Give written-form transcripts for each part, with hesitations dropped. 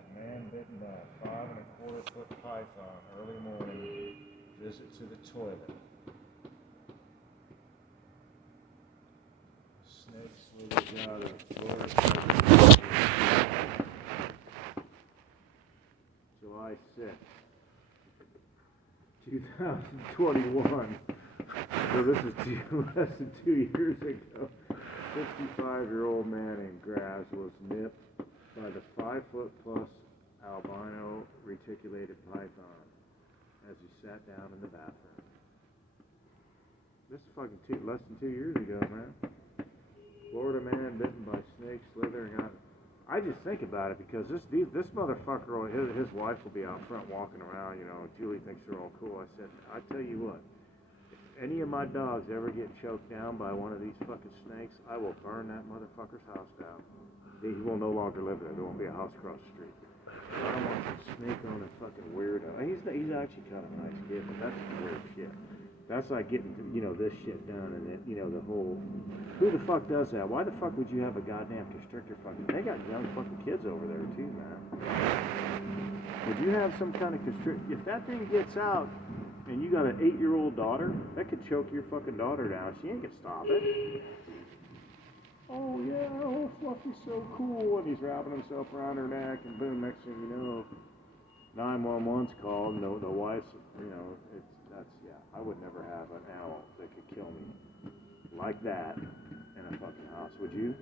that. Man bitten by a 5¼ foot python. Early morning. Visit to the toilet. Snake slithers out of Florida. July 6th, 2021. So this is less than 2 years ago. 65-year-old man in Grass was nipped by the 5-foot-plus albino reticulated python as he sat down in the bathroom. This is fucking less than 2 years ago, man. Florida man bitten by snake slithering out. I just think about it because this motherfucker, his wife will be out front walking around, you know. Julie thinks they're all cool. I said, I tell you what, if any of my dogs ever get choked down by one of these fucking snakes, I will burn that motherfucker's house down. He will no longer live there. There won't be a house across the street. I don't want some snake on a fucking weirdo. He's actually kind of a nice kid, but that's some weird shit. That's like getting, you know, this shit done and it, you know, the whole, who the fuck does that? Why the fuck would you have a goddamn constrictor fucking, they got young fucking kids over there too, man. Would you have some kind of constrictor, if that thing gets out and you got an 8-year-old daughter, that could choke your fucking daughter down. She ain't gonna stop it. Oh yeah, oh Fluffy's so cool, and he's wrapping himself around her neck, and boom, next thing you know, 911's called, and the wife's, you know, yeah, I would never have an animal that could kill me like that in a fucking house, would you?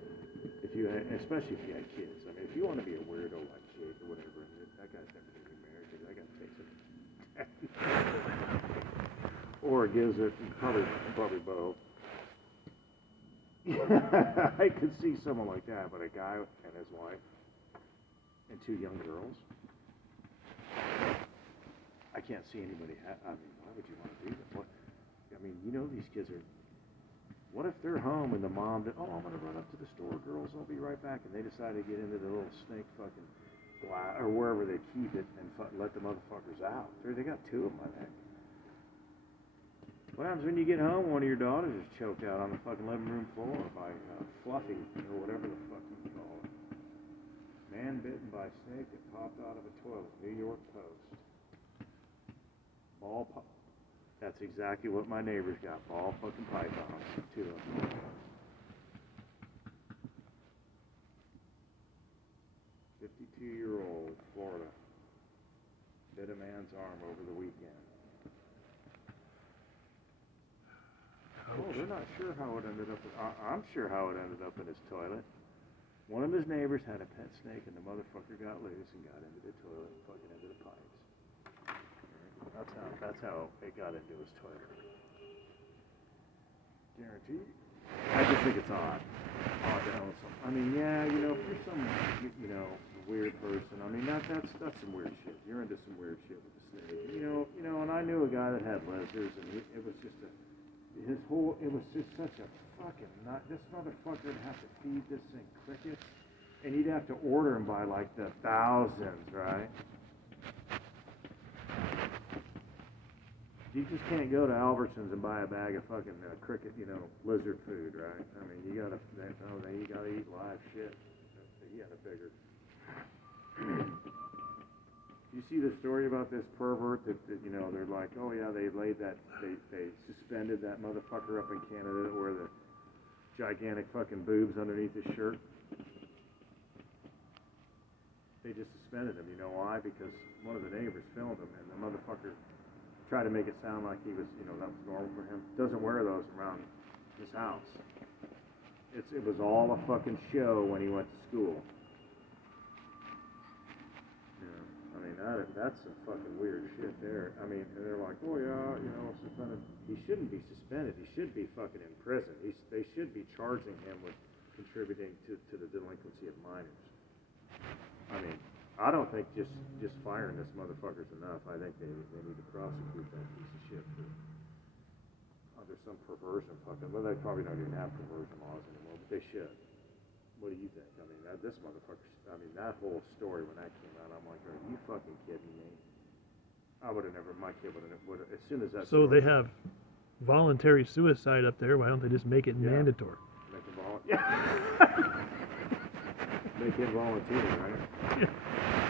If you had, especially if you had kids. I mean, if you want to be a weirdo like Jake or whatever, that guy's never going to be married, because that guy takes it. Or gives it, probably both. I could see someone like that, but a guy and his wife and 2 young girls, I can't see anybody. I mean, why would you want to do that? What? I mean, you know, these kids are. What if they're home and the mom did? Oh, I'm gonna run up to the store, girls. I'll be right back. And they decide to get into the little snake fucking glass or wherever they keep it and let the motherfuckers out. They got 2 of them, I think. What happens when you get home? One of your daughters is choked out on the fucking living room floor by Fluffy or whatever the fuck you call it. Man bitten by snake that popped out of a toilet. New York Post. That's exactly what my neighbors got. Ball fucking pythons. 2 of them. "52-year-old Florida bit a man's arm over the weekend." Oh, they're not sure how it ended up. I'm sure how it ended up in his toilet. One of his neighbors had a pet snake, and the motherfucker got loose and got into the toilet and fucking into the pipes. That's how it got into his toilet. Guaranteed. I just think it's odd. Odd to own something. I mean, yeah, you know, if you're some, you know, weird person, I mean, that's some weird shit. You're into some weird shit with the snake. You know, and I knew a guy that had lizards, and it was just it was just such a fucking nut. This motherfucker would have to feed this thing crickets, and he'd have to order them by like the thousands, right? You just can't go to Albertsons and buy a bag of fucking cricket, you know, lizard food, right? I mean, you gotta eat live shit. He had a bigger. You see the story about this pervert that you know, they're like, oh yeah, they suspended that motherfucker up in Canada where the gigantic fucking boobs underneath his shirt. They just suspended him. You know why? Because one of the neighbors filmed him, and the motherfucker tried to make it sound like he was, you know, that was normal for him. Doesn't wear those around his house. It was all a fucking show when he went to school. I mean, that's some fucking weird shit there. I mean, and they're like, oh yeah, you know, suspended. He shouldn't be suspended. He should be fucking in prison. They should be charging him with contributing to the delinquency of minors. I mean, I don't think just firing this motherfucker's enough. I think they need to prosecute that piece of shit for under some perversion fucking. Well, they probably don't even have perversion laws anymore, but they should. What do you think? I mean, this motherfucker. I mean, that whole story when that came out, I'm like, are you fucking kidding me? I would have never. My kid would have. As soon as that. So they have voluntary suicide up there. Why don't they just make it mandatory? Make it volunteer, right? Yeah.